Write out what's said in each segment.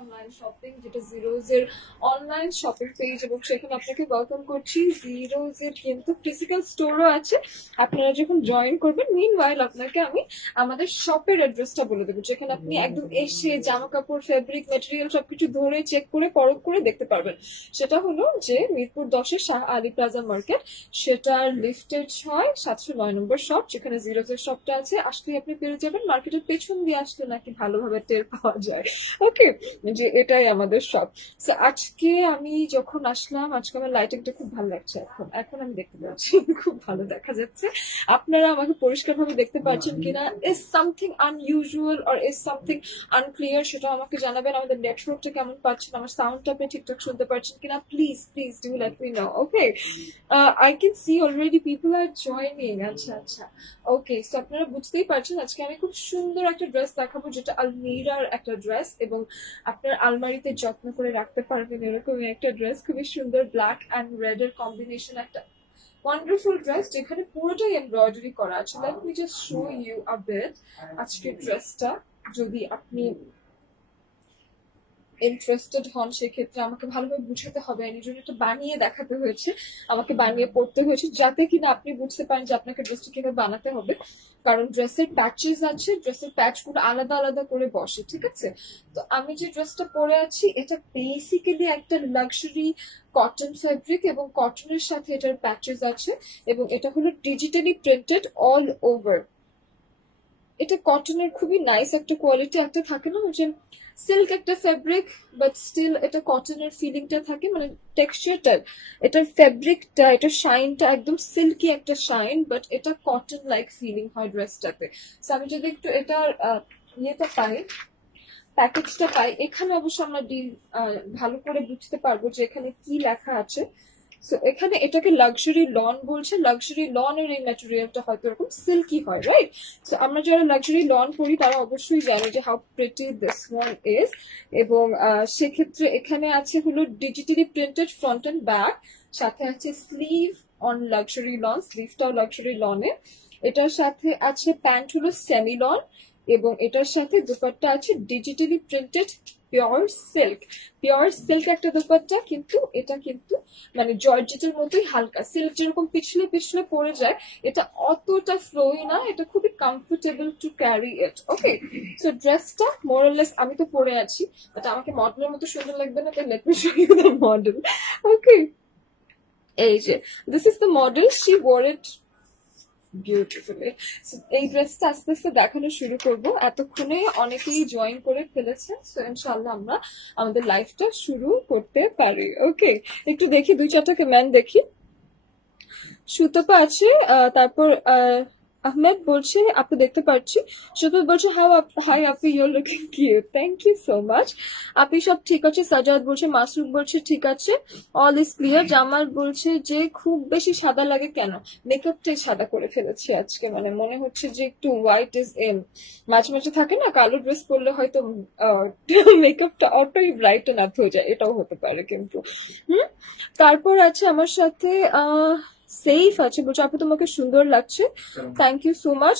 Online shopping, যেটা zeros এর online shopping page, এবং সেখানে আপনাকে ওয়েলকাম করছি। জিরোজ এর কিন্তু ফিজিক্যাল স্টোরও আছে, আপনারা যখন জয়েন করবেন। মিনওয়াইল আপনাকে আমি আমাদের শপের অ্যাড্রেসটা বলে দেবো, যেখানে আপনি একদম এসে জামা কাপড়, ফেব্রিক, ম্যাটেরিয়াল সবকিছু ধরে চেক করে পরখ করে দেখতে পারবেন। সেটা হলো যে মিরপুর 10-এর শাহ আলী প্লাজা মার্কেট, সেটার লিফটেড 6-709 নম্বর শপ, যেখানে জিরোজ এর শপটা আছে। আসলে আপনি পেরে যাবেন, মার্কেটের পেছন দিয়ে আসলে নাকি ভালোভাবে টের পাওয়া যায়। ওকে, যে এটাই আমাদের শপ। তো আজকে আমি যখন আসলাম, আজকে আমার লাইটিংটা খুব ভালো লাগছে। এখন এখন আমি দেখতে পাচ্ছি খুব ভালো দেখা যাচ্ছে। আপনারা আমাকে পরিষ্কারভাবে দেখতে পাচ্ছেন কিনা, is something unusual or is something unclear, সেটা আমাকে জানাবেন। আমাদের নেটওয়ার্কটা কেমন পাচ্ছেন, আমার সাউন্ডটা আপনি ঠিকঠাক শুনতে পাচ্ছেন কিনা, please please do let me know. Okay, I can see already people are joining. আচ্ছা আচ্ছা, ওকে। সো আপনারা বুঝতেই পারছেন আজকে আমি খুব সুন্দর একটা ড্রেস দেখাবো, যেটা আলমিরার একটা ড্রেস, এবং আপনার আলমারিতে যত্ন করে রাখতে পারবেন এরকমই একটা ড্রেস। খুবই সুন্দর ব্ল্যাক অ্যান্ড রেড এর কম্বিনেশন, একটা ওয়ান্ডারফুল ড্রেস যেখানে পুরোটাই এমব্রয়ডারি করা আছে। Let me just show you a bit আজকের ড্রেসটা। যদি আপনি ইন্টারেস্টেড হন সেক্ষেত্রে আমাকে ভালোভাবে বুঝাতে হবে, এই জন্য একটা বানিয়ে দেখাতে হয়েছে, আমাকে বানিয়ে পড়তে হয়েছে, যাতে কিনা আপনি বুঝতে পারেন যে আপনাকে ড্রেসটা কিভাবে বানাতে হবে। কারণ ড্রেসের প্যাচেস আছে, ড্রেসের প্যাচ গুলো আলাদা আলাদা করে বসে, ঠিক আছে? তো আমি যে ড্রেসটা পরে আছি, এটা বেসিক্যালি একটা লাক্সারি কটন ফেব্রিক, এবং কটনের সাথে এটার প্যাচেস আছে, এবং এটা হলো ডিজিটালি প্রিন্টেড অল ওভার। এটা কটনের খুবই নাইস একটা কোয়ালিটি, একটা থাকে না যে সিল্ক একটা ফেব্রিক, বাট স্টিল এটা কটনের ফিলিংটা থাকে, মানে টেক্সচারটা, এটার ফেব্রিকটা, এটা শাইনটা একদম সিল্কি একটা শাইন, বাট এটা কটন লাইক ফিলিং হয় ড্রেসটাতে। সো আমি যদি একটু এটার ইয়েটা পাই, প্যাকেজটা পাই, এখানে অবশ্য আমরা ভালো করে বুঝতে পারবো যে এখানে কি লেখা আছে। সো এখানে এটাকে লাক্সারি লন বলছে, লাক্সারি লন এর এই ম্যাটেরিয়ালটা হয়তো এরকম সিল্কি হয়, রাইট? সো আমরা যারা লাক্সারি লন পরি তারা অবশ্যই জানে যে how pretty this one is. এবং সেক্ষেত্রে এখানে আছে হলো digitally printed front and back, সাথে আছে স্লিভ অন লাক্সারি লন, স্লিভটাও লাক্সারি লনে। এটার সাথে আছে প্যান্ট হলো সেমি লন, এবং এটার সাথে দুপাট্টা আছে digitally printed pure silk. Pure silk একটা দুপাট্টা, কিন্তু এটা কিন্তু মানে জর্জেটের মতোই হালকা, সিল্ক যেরকম পিছলে পিছলে পড়ে যায়, এটা অতটা ফ্লোই না, এটা খুবই comfortable to carry it. Okay, so ড্রেসটা মোরলেস আমি তো পরে আছি, বাট আমাকে মডেলের মতো সুন্দর লাগবে না, তাই let me show you the model. Okay, এই যে this is the model, she wear it beautifully. এই ড্রেসটা আস্তে আস্তে দেখানো শুরু করব, এতক্ষণে অনেকেই জয়েন করে ফেলেছে। সো ইনশাআল্লাহ আমরা আমাদের লাইফটা শুরু করতে পারি। ওকে, একটু দেখি 2-4টা কমেন্ট দেখি। সুতপা আছে, তারপর আহমেদ বলছে আপু দেখতে পাচ্ছি। সুতপা বলছে হাই আপু, your looking cute, thank you so much. আপনি সব ঠিক আছে। সাজাদ বলছে, মাসুক বলছে ঠিক আছে, অল ইজ ক্লিয়ার। জামাল বলছে যে খুব বেশি সাদা লাগে কেন, মেকআপটাই সাদা করে ফেলেছি আজকে, মানে মনে হচ্ছে যে একটু হোয়াইট ইজ ইন। মাঝে মাঝে থাকে না কালো ড্রেস পরলে হয়তো মেকআপটা অটোই ব্রাইটেন আপ হয়ে যায়, এটাও হতে পারে কিন্তু। তারপর আছে আমার সাথে সেফ আছে, বলছে আপু তোমাকে সুন্দর লাগছে, থ্যাংক ইউ সো মাচ।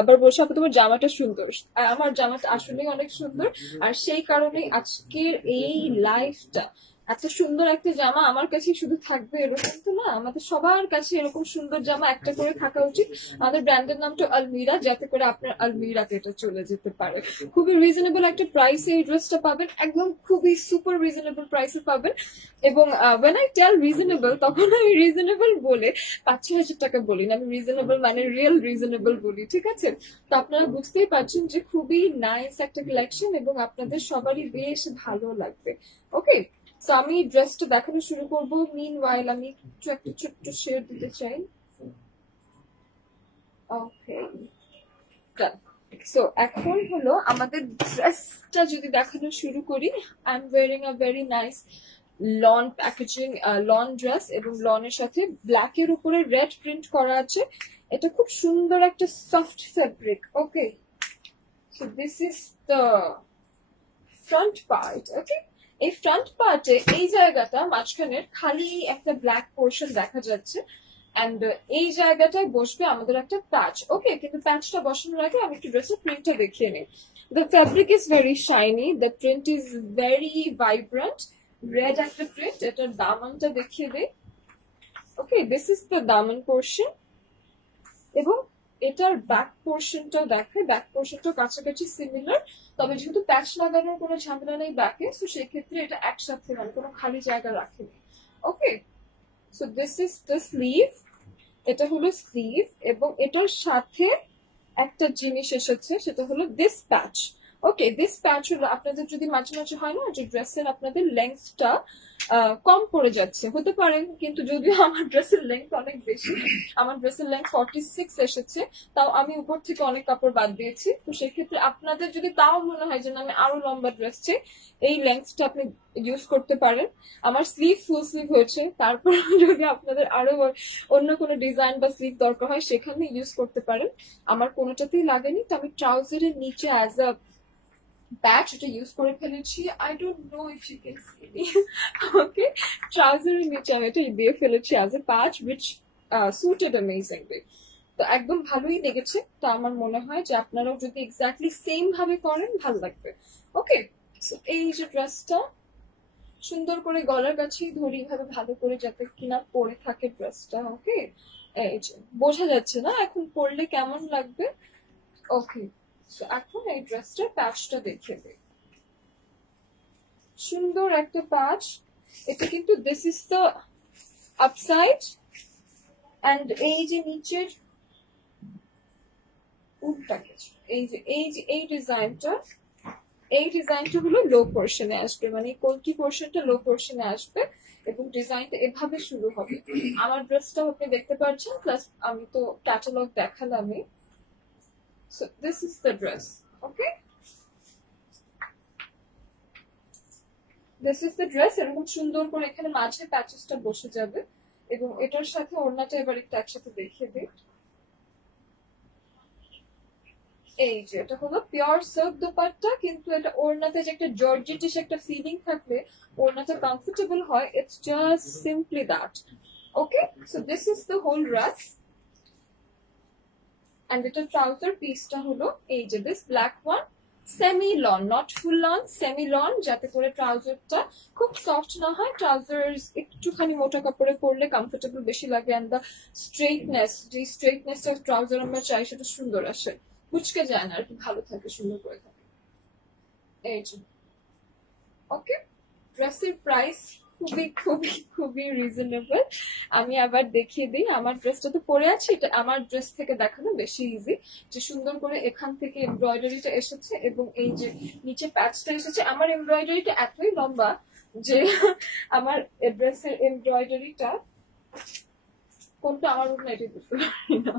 আবার বলছে আপু তোমার জামাটা সুন্দর, আমার জামাটা আসলেই অনেক সুন্দর, আর সেই কারণেই আজকের এই লাইফটা, এত সুন্দর একটা জামা আমার কাছে শুধু থাকবে এরকম তো না, আমাদের সবার কাছে এরকম সুন্দর জামা একটা করে থাকা উচিত। আমাদের ব্র্যান্ডের নামটা আলমিরা, যাতে করে আপনার আলমিরাতে এটা চলে যেতে পারে। খুবই রিজনেবল একটা প্রাইসে এই ড্রেসটা পাবেন, একদম খুবই সুপার রিজনেবল প্রাইসে পাবেন। এবং when I tell reasonable, তখন আমি রিজনেবল বলে 5-6 হাজার টাকা বলি না, আমি রিজনেবল মানে রিয়েল রিজনেবল বলি, ঠিক আছে? তো আপনারা বুঝতেই পারছেন যে খুবই নাইস একটা কালেকশন, এবং আপনাদের সবারই বেশ ভালো লাগবে। ওকে, তো আমি ড্রেসটা দেখানো শুরু করবো। মিনওয়াইল আমি একটু একটা ছোট্ট শেয়ার দিতে চাই। ওকে, সো এখন হলো আমাদের ড্রেসটা যদি দেখানো শুরু করি। I am wearing a very nice lawn packaging, lawn dress, এবং লনের সাথে ব্ল্যাক এর উপরে রেড প্রিন্ট করা আছে। এটা খুব সুন্দর একটা soft fabric. Okay, so this is the front part. Okay, এই ফ্রন্ট পার্টে এই জায়গাটা মাঝখানের খালি একটা ব্ল্যাক পোর্শন দেখা যাচ্ছে, অ্যান্ড এই জায়গাটায় বসবে আমাদের একটা প্যাচ। ওকে, কিন্তু প্যাচটা বসানোর আগে আমি একটু ড্রেসের প্রিন্টটা দেখিয়ে নিই। The fabric is very shiny, the print is very vibrant, red একটা প্রিন্ট। এটার দামানটা দেখিয়ে দেই। ওকে, this is the Daman portion, এবং এটার ব্যাক পোর্শনটাও দেখে, ব্যাক পোর্শনটাও কাছাকাছি সিমিলার, তবে যেহেতু প্যাচ লাগানোর কোনো ঝামেলা নেই ব্যাকে, সো সেক্ষেত্রে এটা একসাথে মানে কোনো খালি জায়গা রাখেনি। Okay, so this is the sleeve, এটা হলো স্লিভ, এবং এটার সাথে একটা জিনিস এসেছে, সেটা হলো দিস প্যাচ। ওকে, দিস প্যাচ হলো আপনাদের যদি মাঝে মাঝে হয় না যে ড্রেসের আপনাদের লেন্থটা কম পড়ে যাচ্ছে, হতে পারে, কিন্তু যদিও আমার ড্রেসের লেন্থ অনেক বেশি, আমার ড্রেসের লেন্থ 46 এসেছে, তাও আমি উপর থেকে অনেক কাপড় বাদ দিয়েছি। তো সেক্ষেত্রে আপনাদের যদি তাও মনে হয় যে আমি আরো লম্বা ড্রেস চাই, এই লেন্থটা আপনি ইউজ করতে পারেন। আমার স্লিভ ফুল স্লিভ হয়েছে, তারপর যদি আপনাদের আরো অন্য কোনো ডিজাইন বা স্লিভ দরকার হয় সেখানে ইউজ করতে পারেন। আমার কোনোটাতেই লাগেনি, তো আমি ট্রাউজারের নিচে অ্যাজ আ প্যাচ এটা ইউজ করে ফেলেছি। I don't know if you can see me. Okay, ট্রাউজারের নিচে আমি এটা দিয়ে ফেলেছি as a patch, which suited amazingly. তো একদম ভালোই লেগেছে। তো আমার মনে হয় যে আপনারাও যদি এক্স্যাক্টলি সেম ভাবে করেন ভালো লাগবে। ওকে, সো এই যে ড্রেসটা সুন্দর করে গলার কাছেই ধরি ভাবে ভালো করে, যাতে কিনা পরে থাকে ড্রেসটা। ওকে, এই যে বোঝা যাচ্ছে না এখন পরলে কেমন লাগবে। ওকে, এখন এই ড্রেসটার প্যাচটা দেখে দিই। সুন্দর একটা প্যাচ, এটা কিন্তু this is the upside, and এই যে নিচের উল্টা কিছু, এই ডিজাইনটা, এই ডিজাইনটা হলো লো পোর্শনে আসবে, মানে কলকি পোর্শনটা লো পোর্শনে আসবে, এবং ডিজাইনটা এভাবে শুরু হবে। আমার ড্রেসটা আপনি দেখতে পাচ্ছেন, প্লাস আমি তো ক্যাটালগ দেখালামই। So this is the dress. Okay, this is the dress. এরকম সুন্দর করে এখানে মাঝে প্যাচেসটা বসে যাবে, এবং এটার সাথে ওড়নাটা এবার একটু একসাথে দেখিয়ে দিই। এই যে এটা হলো পিওর সিল্ক দোপাট্টা, কিন্তু এটা ওড়নাতে যে একটা জর্জেটিশ একটা ফিলিং থাকলে ওড়নাটা কমফোর্টেবল হয়, it's just simply that. Okay, so this is the whole dress, and এটা ট্রাউজার পিসটা হলো এই যে this black one, semi lawn, not full lawn, semi lawn, যাতে করে ট্রাউজারটা খুব সফট না হয়। ট্রাউজার একটুখানি মোটা কাপড়ে পরলে কমফোর্টেবল বেশি লাগে, এন্ড দ্য স্ট্রেটনেস, যে স্ট্রেটনেসটা ট্রাউজার আমরা চাই সেটা সুন্দর আসে, কুচকে যায় না আর কি, ভালো থাকে, সুন্দর করে থাকে। এই যে ওকে, ড্রেসের প্রাইস খুবই খুবই খুবই রিজনেবল। আমি আবার দেখিয়ে দিই, আমার ড্রেসটা তো পরে আছে, এটা আমার ড্রেস থেকে দেখানো বেশি ইজি, যে সুন্দর করে এখান থেকে এমব্রয়ডারিটা এসেছে, এবং এই যে নিচে প্যাচটা এসেছে। আমার এমব্রয়ডারিটা এতই লম্বা যে আমার ড্রেসের এমব্রয়ডারিটা কোনটা আমার মনে হয়, এটা বুঝতে পারি না।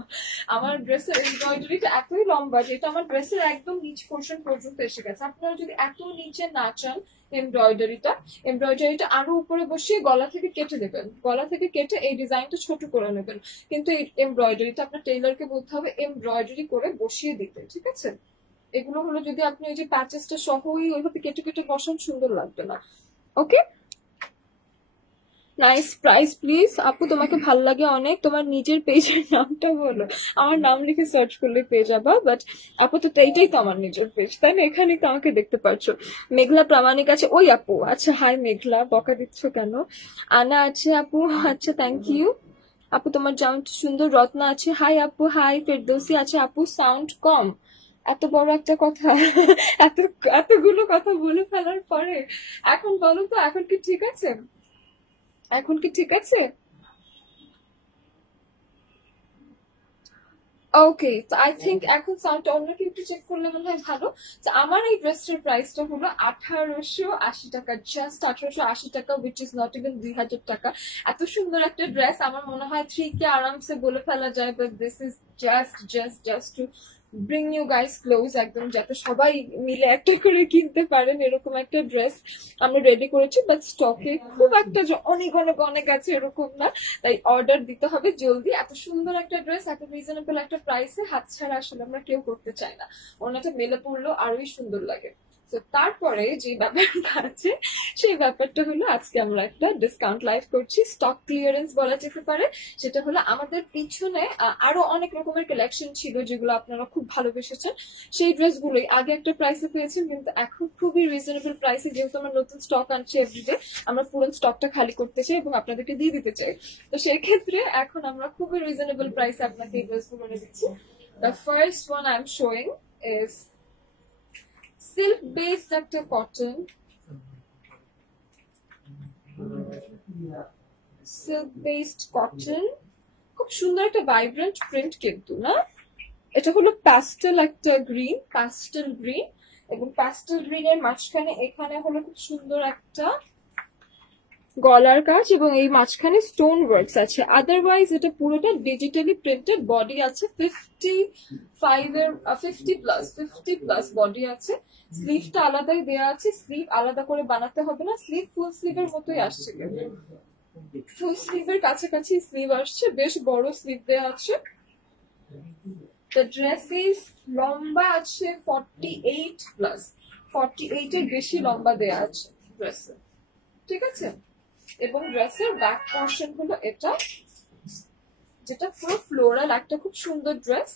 আমার ড্রেসের এমব্রয়ডারিটা এতই লম্বা যে এটা আমার ড্রেসের একদম নিচ পোর্শন পর্যন্ত এসে গেছে। আপনারা যদি এত নিচে না চান এমব্রয়ডারিটা আরো উপরে বসিয়ে গলা থেকে কেটে দেবেন, গলা থেকে কেটে এই ডিজাইনটা ছোট করে নেবেন, কিন্তু এই এমব্রয়ডারিটা আপনার টেইলরকে বলতে হবে এমব্রয়ডারি করে বসিয়ে দিতে, ঠিক আছে? এগুলো হলো যদি আপনি ওই যে প্যাচেসটা সহই ওইভাবে কেটে কেটে বসান, সুন্দর লাগবে না। ওকে, নাইস প্রাইস প্লিজ। আপু তোমাকে ভালো লাগে অনেক, তোমার নিজের পেজের নামটা বলো। আমার নাম লিখে সার্চ করলে পেয়ে যাবা, বাট আপাতত এইটাই তো আমার নিজের পেজ, তাই না? এখানেই তো আমাকে দেখতে পাচ্ছ। মেঘলা প্রামাণিক আছে, ওই আপু, আচ্ছা হাই মেঘলা, বকা দিচ্ছ কেন? আনা আছে আপু, আচ্ছা থ্যাংক ইউ আপু, তোমার যেমন সুন্দর। রত্না আছে, হাই আপু, হাই। ফেরদৌসি আছে, আপু সাউন্ড কম। এত বড় একটা কথা, এত এতগুলো কথা বলে ফেলার পরে এখন বলো তো, এখন কি ঠিক আছে? এখন কি ঠিক আছে? ওকে, তো আই থিঙ্ক এখন সাউন্ডটা অন্য কেউ একটু চেক করলে মনে হয় ভালো। তো আমার এই ড্রেসটার প্রাইসটা হলো 1880 টাকা, জাস্ট 1880 টাকা, উইচ ইজ নট ইভেন 2000 টাকা। এত সুন্দর একটা ড্রেস আমার মনে হয় 3K আরামসে বলে ফেলা যায়, but this is just to bring you guys close, একদম যাতে সবাই মিলে একটা করে কিনতে পারেন, এরকম একটা ড্রেস আমরা রেডি করেছি। বাট স্টকে খুব একটা যে অনেক অনেক অনেক আছে এরকম না, তাই অর্ডার দিতে হবে জলদি। এত সুন্দর একটা ড্রেস এত রিজনেবল একটা প্রাইসে হাতছাড়া আসলে আমরা কেউ করতে চাই না, ওনাটা মেলে পড়লেও আরোই সুন্দর লাগে। তো তারপরে যে ব্যাপারটা আছে সেই ব্যাপারটা হলো আজকে আমরা একটা ডিসকাউন্ট লাইভ করছি, স্টক ক্লিয়ারেন্স বলা যেতে পারে। সেটা হলো আমাদের পিছনে আরো অনেক রকমের কালেকশন ছিল যেগুলো আপনারা খুব ভালোবেসেছেন, সেই ড্রেসগুলোই আগে একটা প্রাইসে পেয়েছেন, কিন্তু এখন খুবই রিজনেবল প্রাইসে, যেহেতু আমরা নতুন স্টক আনছি এভরিডে, আমরা পুরনো স্টকটা খালি করতে চাই এবং আপনাদেরকে দিয়ে দিতে চাই। তো সেই ক্ষেত্রে এখন আমরা খুবই রিজনেবল প্রাইসে আপনাকে এই ড্রেসগুলো দিচ্ছি। The first one I'm showing is silk based একটা cotton, silk based cotton, খুব সুন্দর একটা ভাইব্রেন্ট প্রিন্ট কিন্তু না, এটা হলো প্যাস্টেল একটা গ্রিন, প্যাস্টেল গ্রিন, এবং প্যাস্টেল গ্রিনের মাঝখানে এখানে হলো খুব সুন্দর একটা গলার কাজ এবং এই মাঝখানে স্টোন ওয়ার্কস আছে। আদারওয়াইজ এটা পুরোটা ডিজিটালি প্রিন্টেড, বডি আছে 50 প্লাস বডি আছে। স্লিভটা আলাদাই দেওয়া আছে, স্লিভ আলাদা করে বানাতে হবে না, স্লিভ ফুল স্লিভের মতোই আসছে, ফুল স্লিভের কাছাকাছি স্লিভ আসছে, বেশ বড় স্লিভ দেওয়া আছে। The dress is লম্বা আছে 48 প্লাস, 48 এর বেশি লম্বা দেওয়া আছে ড্রেসে, ঠিক আছে। এবং ড্রেসের ব্যাক পোর্শন হলো এটা, যেটা পুরো ফ্লোরাল একটা খুব সুন্দর ড্রেস।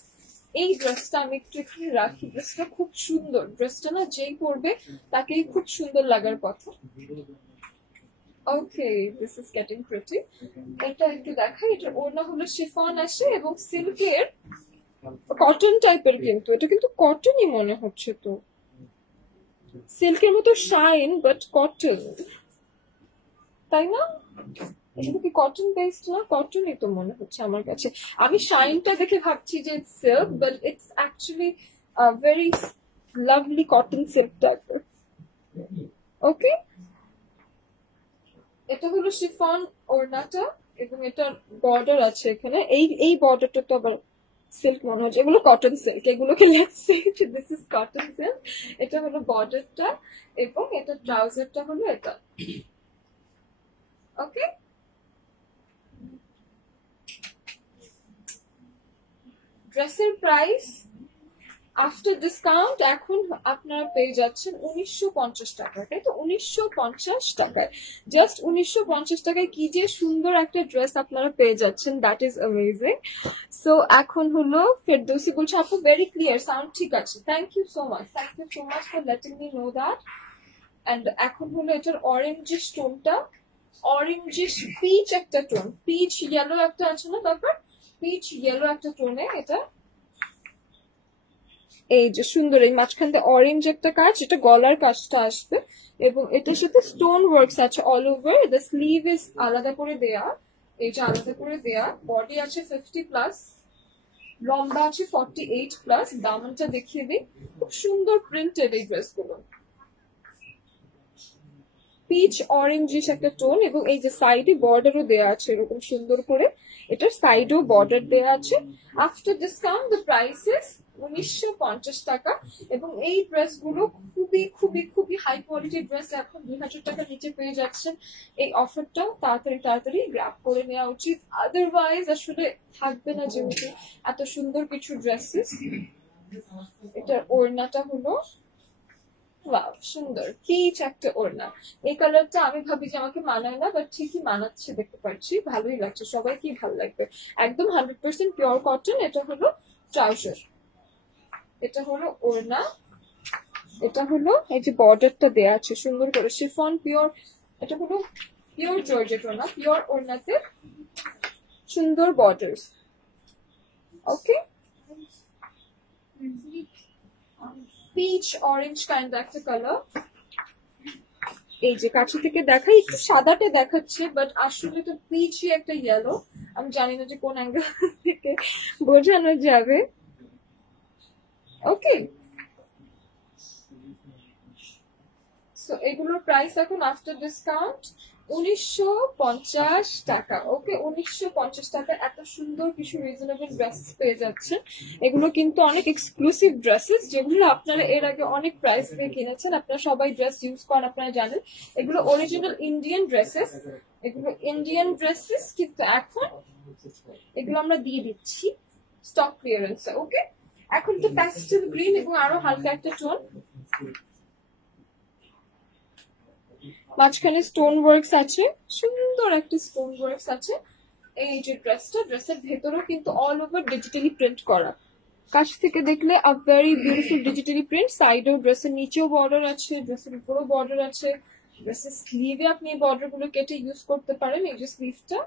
এই ড্রেসটা আমি একটু এখানে রাখি, ড্রেসটা খুব সুন্দর, ড্রেসটা না যেই পরবে তাকেই খুব সুন্দর লাগার কথা। ওকে, দিস ইজ গেটিং প্রিটি। এটা একটু দেখাই, এটা ওড়না হলো শিফন আসে এবং সিল্কের কটন টাইপের, কিন্তু এটা কিন্তু কটনই মনে হচ্ছে, তো সিল্কের মতো শাইন বাট কটন, তাই না? এটা কি কটন বেসড না? কটনই তো মনে হচ্ছে আমার কাছে, আমি শাইনটা দেখে ভাবছি যে silk, but it's actually very lovely cotton silk টাইপের। ওকে, এটা হলো শিফন ওড়নাটা এবং এটা বর্ডার আছে এখানে, এই বর্ডারটা তো আবার সিল্ক মনে হচ্ছে, এগুলো কটন সিল্ক, এগুলোকে let's say this is cotton silk. এটা হলো বর্ডারটা এবং এটা ট্রাউজারটা হলো এটা। ওকে, ড্রেসের প্রাইস আফটার ডিসকাউন্ট এখন আপনারা পেয়ে যাচ্ছেন 1950 টাকায়, তাই তো? 1950 টাকায়, জাস্ট 1950 টাকায় কি যে সুন্দর একটা ড্রেস আপনারা পেয়ে যাচ্ছেন, দ্যাট ইজ অ্যামেজিং। সো এখন হলো ফেরদৌসি বলছে আপু ভেরি ক্লিয়ার সাউন্ড ঠিক আছে, thank you so much for letting me know that. And এখন হলো এটার অরেঞ্জিশ টোনটা, অরেঞ্জিশ পিচ একটা টোন, পিচ ইয়েলো একটা আছে না ব্যাপার, পিচ ইয়েলো একটা টোনে এটা। এই যে সুন্দর এই মাঝখান দিয়ে অরেঞ্জ একটা কাজ, এটা গলার কাজটা আসবে এবং এটার সাথে স্টোন ওয়ার্কস আছে all over. The sleeve is আলাদা করে দেয়া, এই যে আলাদা করে দেয়া, বডি আছে 50 প্লাস, লম্বা আছে 48 প্লাস। দামনটা দেখিয়ে দিই, খুব সুন্দর প্রিন্টেড এই ড্রেসগুলো, পিচ অরেঞ্জিশ একটা টোন এবং এই যে সাইডে বর্ডারও দেওয়া আছে এরকম সুন্দর করে, এটার সাইডেও বর্ডার দেওয়া আছে। After discount the price is 1950 টাকা এবং এই ড্রেসগুলো খুবই খুবই খুবই হাই কোয়ালিটি ড্রেস, এখন 2000 টাকার নিচে পেয়ে যাচ্ছেন। এই অফারটাও তাড়াতাড়ি গ্র্যাব করে নেওয়া উচিত, আদারওয়াইজ আসলে থাকবে না, যেহেতু এত সুন্দর কিছু ড্রেসেস। এটার ওড়নাটা হলো ওয়াও সুন্দর পিচ একটা ওড়না, এই কালারটা আমি ভাবি যে আমাকে মানায় না, বাট ঠিকই মানাচ্ছে, দেখতে পাচ্ছি ভালোই লাগছে, সবাইকেই ভালো লাগবে, একদম 100% পিওর কটন। এটা হলো ট্রাউজার, এটা হলো ওড়না, এটা হলো এই যে বর্ডারটা দেয়া আছে সুন্দর করে শিফন পিওর, এটা হলো পিওর জর্জেট ওড়না, পিওর ওড়নাতে সুন্দর বর্ডার্স। ওকে, পিচ অরেঞ্জ কাইন্ড একটা কালার। এই যে কাছে থেকে দেখাই, একটু সাদাটা দেখাচ্ছে বাট আসলে এটা পিচই একটা ইয়েলো, আমি জানি না যে কোন অ্যাঙ্গেল থেকে বোঝানো যাবে। ওকে, সো এগুলোর প্রাইস এখন আফটার ডিসকাউন্ট 1950 টাকা। ওকে, 1950 টাকা এত সুন্দর কিছু রিজনেবল ড্রেসেস পেয়ে যাচ্ছেন। এগুলো কিন্তু অনেক এক্সক্লুসিভ ড্রেসেস, যেগুলো আপনারা এর আগে অনেক প্রাইস দিয়ে কিনেছেন, আপনারা সবাই ড্রেস ইউজ করেন, আপনারা জানেন এগুলো অরিজিনাল ইন্ডিয়ান ড্রেসেস, এগুলো ইন্ডিয়ান ড্রেসেস, কিন্তু এখন এগুলো আমরা দিয়ে দিচ্ছি স্টক ক্লিয়ারেন্সে। ওকে, এখন তো প্যাস্টেল গ্রিন এবং আরো হালকা একটা টোন, মাঝখানে স্টোন ওয়ার্কস আছে, সুন্দর একটা স্টোন ওয়ার্কস আছে। এই যে ড্রেসটা, ড্রেসের ভেতরেও কিন্তু অল ওভার ডিজিটালি প্রিন্ট করা। কাছ থেকে দেখলে a very beautiful digitally print. সাইডেও, ড্রেসের নিচেও বর্ডার আছে, ড্রেসের উপরেও বর্ডার আছে। ড্রেসের স্লিভে আপনি এই বর্ডার গুলো কেটে ইউজ করতে পারেন। এই যে স্লিভটা,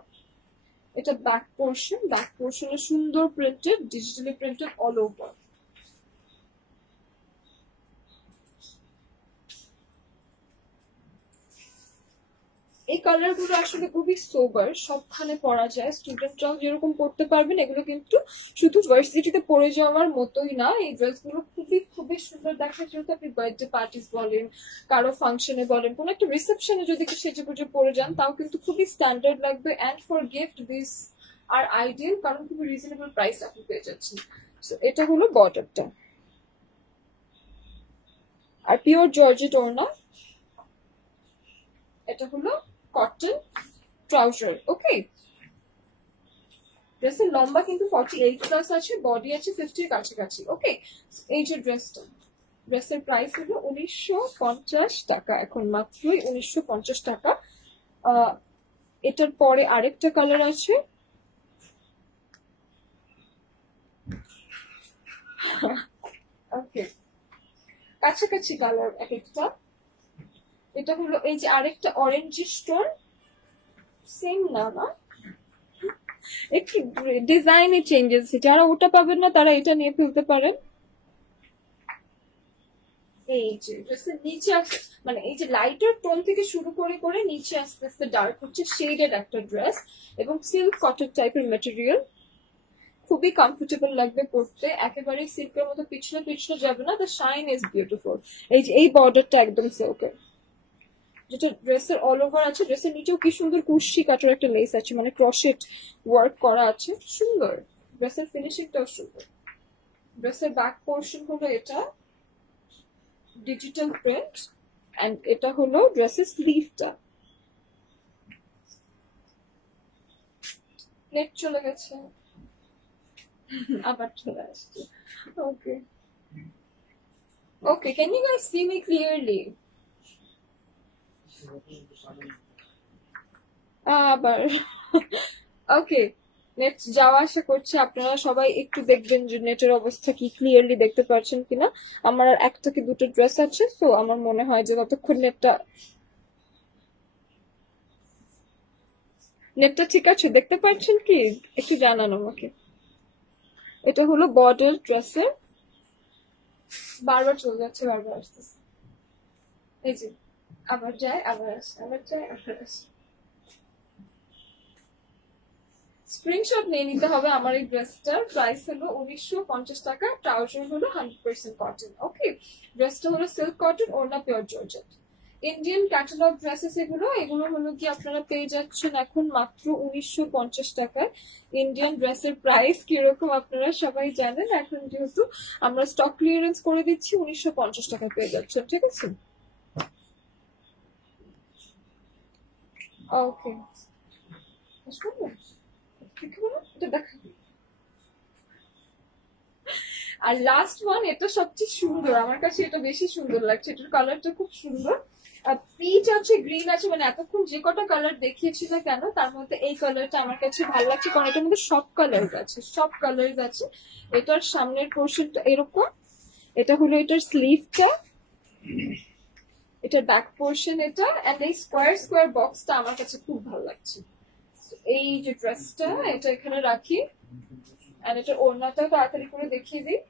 এটা ব্যাক পোর্শন, ব্যাক পোর্শনে সুন্দর printed, digitally printed all over. এই কালার গুলো আসলে খুবই সোবার, সবখানে পরা যায়, স্টুডেন্টরাও যেরকম পড়তে পারবেন। এগুলো কিন্তু শুধু ভার্সিটিতে পরে যাওয়ার মতোই না, এই ড্রেসগুলো খুবই খুবই সুন্দর দেখা, যেহেতু আপনি বার্থডে পার্টিস বলেন, কারো ফাংশনে বলেন, কোনো একটা রিসেপশনে যদি সেজে গুজে পরে যান, তাও কিন্তু খুবই স্ট্যান্ডার্ড লাগবে। And for gift this are ideal, কারণ খুবই রিজনেবল প্রাইস আপনি পেয়ে যাচ্ছেন। এটা হলো বর্ডারটা, আর পিওর জর্জেট ওড়না। এটা হলো কটন ট্রাউজার। ওকে, ড্রেসের লম্বা কিন্তু 48 প্লাস আছে, বডি আছে 50 এর কাছাকাছি। ওকে, এই যে ড্রেসটা, ড্রেসের প্রাইস হলো 1950 টাকা, এখন মাত্রই 1950 টাকা। এটার পরে আরেকটা কালার আছে, ওকে, কাছাকাছি কালার এক একটা। এটা হলো এই যে আরেকটা অরেঞ্জ স্টোন, সেম না, না একটু ডিজাইনে চেঞ্জেস। যারা ওটা পাবেন না তারা এটা নিয়ে ফেলতে পারেন। এই যে ড্রেসের নিচে মানে এই যে লাইটার টোন থেকে শুরু করে করে নিচে আস্তে আস্তে ডার্ক হচ্ছে, শেডেড একটা ড্রেস, এবং সিল্ক কটন টাইপের ম্যাটেরিয়াল। খুবই কমফোর্টেবল লাগবে পরতে, একেবারে সিল্কের মতো পিছনে পিছনে যাবে না। The shine is beautiful. এই যে এই বর্ডারটা একদম সিল্কের, যেটা ড্রেসের অল ওভার আছে। ড্রেসের নিচেও কি সুন্দর কুশি কাটার একটা লেস আছে, মানে ক্রশেট ওয়ার্ক করা আছে, সুন্দর। ড্রেসের ফিনিশিংটাও সুন্দর। ড্রেসের ব্যাক পোর্শন হলো এটা ডিজিটাল প্রিন্ট, এন্ড এটা হলো ড্রেসের স্লিভটা। নেট চলে গেছে, আবার চলে আসছে। Okay okay, can you guys see me clearly? আবার ওকে, নেট যাওয়া আসা করছে, আপনারা সবাই একটু দেখবেন যে নেটের অবস্থা কি, ক্লিয়ারলি দেখতে পাচ্ছেন কিনা। আমার আর একটা কি দুটো ড্রেস আছে, তো আমার মনে হয় যে ততক্ষণ নেটটা ঠিক আছে, দেখতে পাচ্ছেন কি একটু জানান আমাকে। এটা হলো বর্ডার ড্রেসের, বারবার চলে যাচ্ছে, বারবার আসতেছে। এই যে আবার যায় আবার আসে, আবার যায় আবার আসে। স্ক্রিনশট নিয়ে নিতে হবে আমার এই ড্রেসটার। প্রাইস হলো 1950 টাকা, ট্রাউজার হলো 100% কটন। ওকে, ড্রেসটা হলো সিল্ক কটন, ওড়না pure georgette. Indian catalogue dresses এগুলো হলো কি আপনারা পেয়ে যাচ্ছেন এখন মাত্র 1950 টাকায়। ইন্ডিয়ান ড্রেসের প্রাইস কিরকম আপনারা সবাই জানেন, এখন যেহেতু আমরা স্টক ক্লিয়ারেন্স করে দিচ্ছি 1950 টাকায় পেয়ে যাচ্ছেন, ঠিক আছে? ওকে, আর লাস্ট ওয়ান, এটা সবচেয়ে সুন্দর আমার কাছে, এটা বেশি সুন্দর লাগছে, এটার কালারটা খুব সুন্দর। পিচ আছে, গ্রিন আছে, মানে এতক্ষণ যে কটা কালার দেখিয়েছি না কেন তার মধ্যে এই কালারটা আমার কাছে ভালো লাগছে, কারণ এটার মধ্যে সব কালার আছে, সব কালার আছে। এটার সামনের পোর্শনটা এরকম, এটা হলো এটার স্লিভটা, এটার ব্যাক পোর্শন এটা, এন্ড এই স্কোয়ার স্কোয়ার বক্সটা আমার কাছে খুব ভালো লাগছে। এই যে ড্রেসটা, এটা এখানে রাখি, আর এটা ওড়নাটা তাড়াতাড়ি করে দেখিয়ে দিই।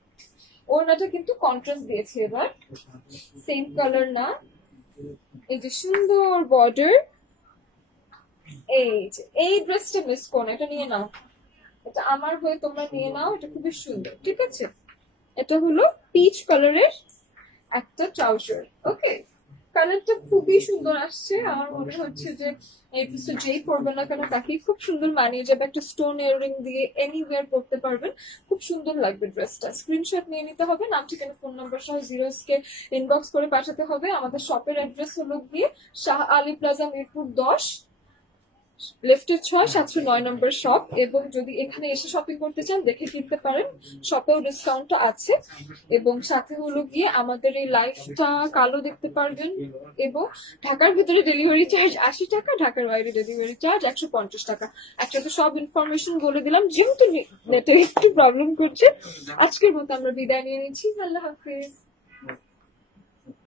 ওড়নাটা কিন্তু কন্ট্রাস্ট দিয়েছে এবার, সেম কালার না। এই যে সুন্দর বর্ডার, এই যে এই ড্রেসটা মিস করো না, এটা নিয়ে নাও, এটা আমার হয়ে তোমরা নিয়ে নাও, এটা খুবই সুন্দর, ঠিক আছে? এটা হলো পিচ কালারের একটা ট্রাউজার। ওকে, কালারটা খুবই সুন্দর আসছে, আমার মনে হচ্ছে যে এই পিসটা যেই পরবে না কেন তাকেই খুব সুন্দর মানিয়ে যাবে। একটা স্টোন ইয়াররিং দিয়ে এনিওয়্যার পরতে পারবেন, খুব সুন্দর লাগবে ড্রেসটা। স্ক্রিনশট নিয়ে নিতে হবে, নাম ঠিকানা ফোন নাম্বার সহ জিরোস কে ইনবক্স করে পাঠাতে হবে। আমাদের শপের অ্যাড্রেস হলো গিয়ে শাহ আলী প্লাজা মিরপুর 10, লিফটেড 6 709 নম্বর শপ। এবং যদি এখানে এসে শপিং করতে চান দেখে কিনতে পারেন, শপেও ডিসকাউন্ট আছে। এবং সাথে হলো গিয়ে আমাদের এই লাইফটা কালো দেখতে পারবেন। এবং ঢাকার ভিতরে ডেলিভারি চার্জ 80 টাকা, ঢাকার বাইরে ডেলিভারি চার্জ 150 টাকা। একসাথে সব ইনফরমেশন বলে দিলাম, যেহেতু নেটে একটু প্রবলেম করছে। আজকের মতো আমরা বিদায় নিয়ে নিচ্ছি, আল্লাহ হাফিজ।